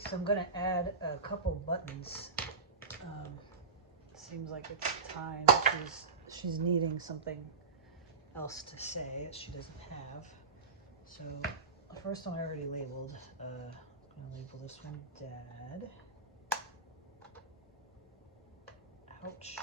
so I'm gonna add a couple buttons. Seems like it's time. She's needing something else to say that she doesn't have. So the first one I already labeled. I'm gonna label this one Dad. Ouch.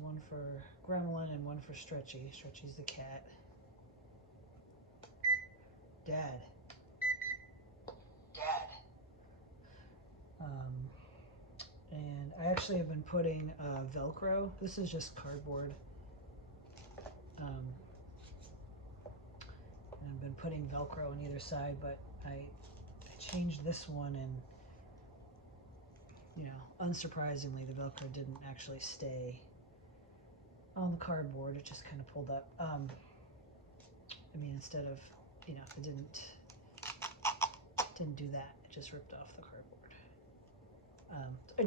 One for Gremlin and one for Stretchy. Stretchy's the cat. Dad. Dad. And I actually have been putting Velcro. This is just cardboard. And I've been putting Velcro on either side, but I changed this one, and you know, unsurprisingly, the Velcro didn't actually stay on the cardboard. It just kind of pulled up. I mean, instead of, you know, it didn't do that. It just ripped off the cardboard.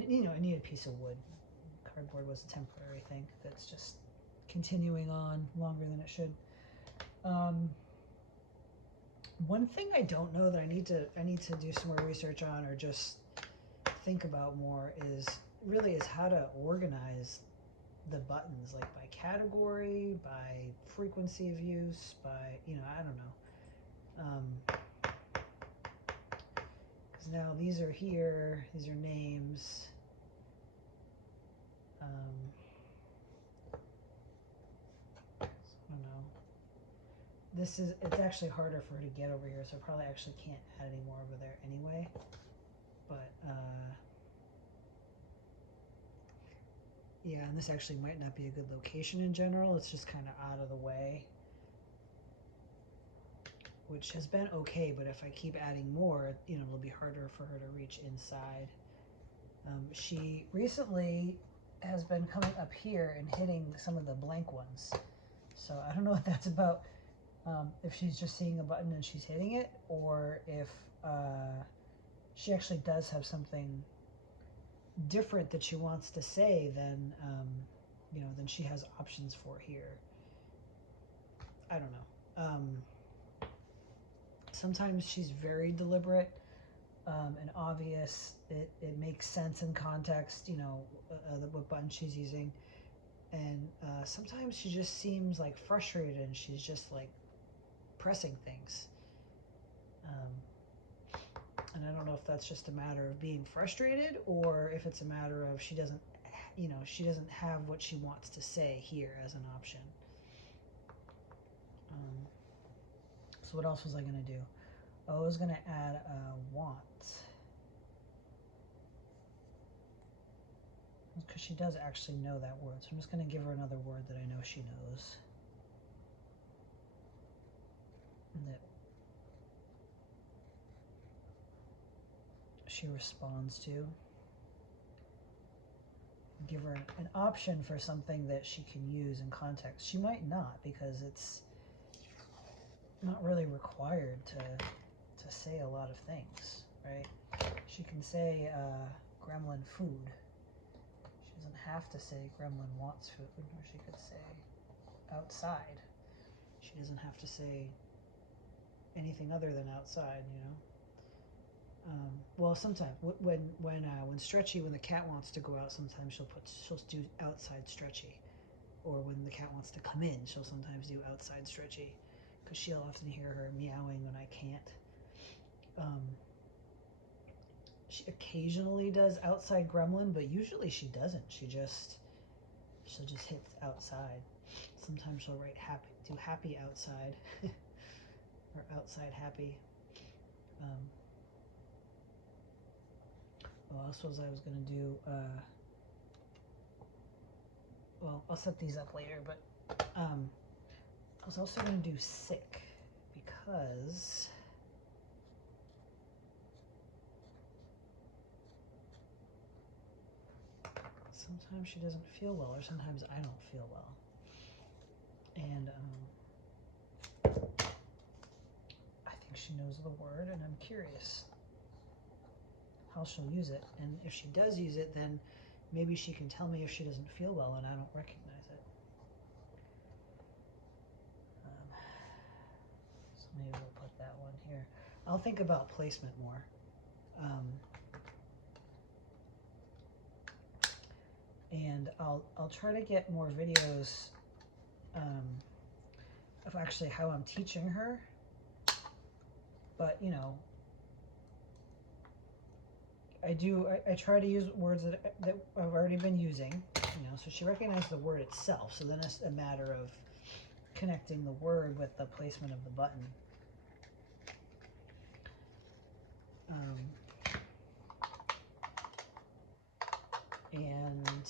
You know, I needed a piece of wood. Cardboard was a temporary thing that's just continuing on longer than it should. One thing I don't know that I need to do some more research on, or just think about more, is how to organize the buttons, like by category, by frequency of use, by, you know, I don't know. Because now these are here, these are names. I don't know. It's actually harder for her to get over here, so I probably actually can't add any more over there anyway. But, yeah, and this actually might not be a good location in general. It's just kind of out of the way, which has been okay, but if I keep adding more, you know, it'll be harder for her to reach inside. She recently has been coming up here and hitting some of the blank ones. So I don't know what that's about. If she's just seeing a button and she's hitting it, or if she actually does have something different that she wants to say than, you know, than she has options for here. I don't know. Sometimes she's very deliberate and obvious. It makes sense in context, you know, what button she's using. And sometimes she just seems like frustrated and she's just like pressing things. And I don't know if that's just a matter of being frustrated, or if it's a matter of she doesn't have what she wants to say here as an option. So what else was I going to do? I was going to add a want. Because she does actually know that word. So I'm just going to give her another word that I know she knows. And that she responds to. Give her an option for something that she can use in context. She might not, because it's not really required to say a lot of things, right? She can say Gremlin food. She doesn't have to say Gremlin wants food, or she could say outside. She doesn't have to say anything other than outside, you know. Well, sometimes when Stretchy, when the cat wants to go out, sometimes she'll do outside Stretchy, or when the cat wants to come in, she'll sometimes do outside Stretchy, because she'll often hear her meowing when I can't. She occasionally does outside Gremlin, but usually she doesn't. She'll just hit outside. Sometimes she'll write happy outside, or outside happy. What else was I going to do? Well, I'll set these up later, but I was also going to do sick, because sometimes she doesn't feel well, or sometimes I don't feel well. And I think she knows the word, and I'm curious. how she'll use it. And if she does use it, then maybe she can tell me if she doesn't feel well and I don't recognize it. So maybe we'll put that one here. I'll think about placement more. And I'll try to get more videos of actually how I'm teaching her. But you know, I try to use words that I've already been using, you know, so she recognized the word itself. So then it's a matter of connecting the word with the placement of the button. And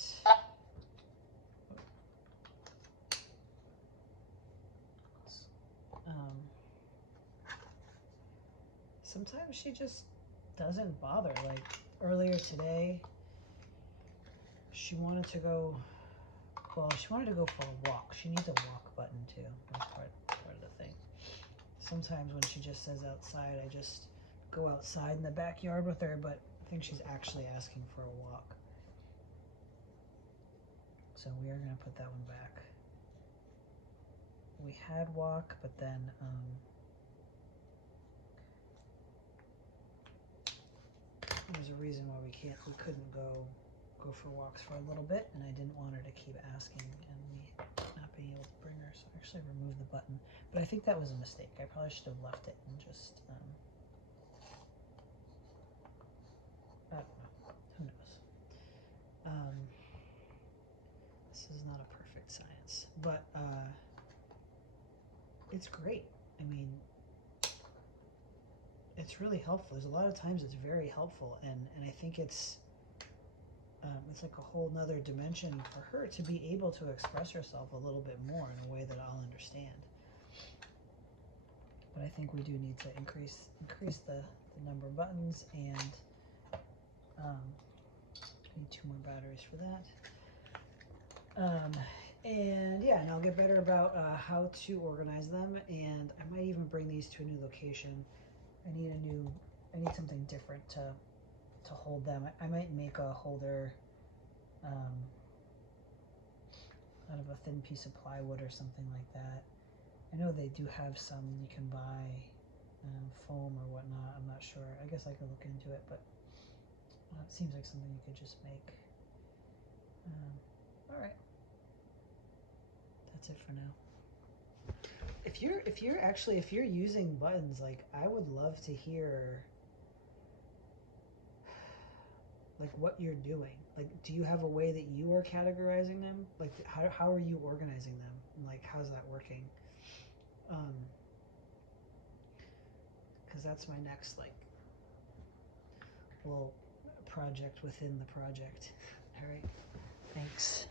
sometimes she just doesn't bother. Like earlier today, she wanted to go, well, she wanted to go for a walk. She needs a walk button too. That's part of the thing. Sometimes when she just says outside, I just go outside in the backyard with her, but I think she's actually asking for a walk. So we are going to put that one back. We had walk, but then there's a reason why we couldn't go for walks for a little bit, and I didn't want her to keep asking and me not being able to bring her, so I actually removed the button. But I think that was a mistake. I probably should have left it and just I don't know. Who knows? This is not a perfect science, but it's great. I mean, it's really helpful. There's a lot of times it's very helpful, and I think it's like a whole nother dimension for her to be able to express herself a little bit more in a way that I'll understand. But I think we do need to increase the number of buttons, and need 2 more batteries for that. And yeah, and I'll get better about how to organize them, and I might even bring these to a new location. I need something different to hold them. I might make a holder out of a thin piece of plywood or something like that. I know they do have some you can buy, foam or whatnot. I'm not sure. I guess I could look into it, but it seems like something you could just make. All right, that's it for now. If you're using buttons, like I would love to hear like what you're doing. Like, do you have a way that you are categorizing them? Like, how are you organizing them? Like, how's that working? Because that's my next like little project within the project. All right, thanks.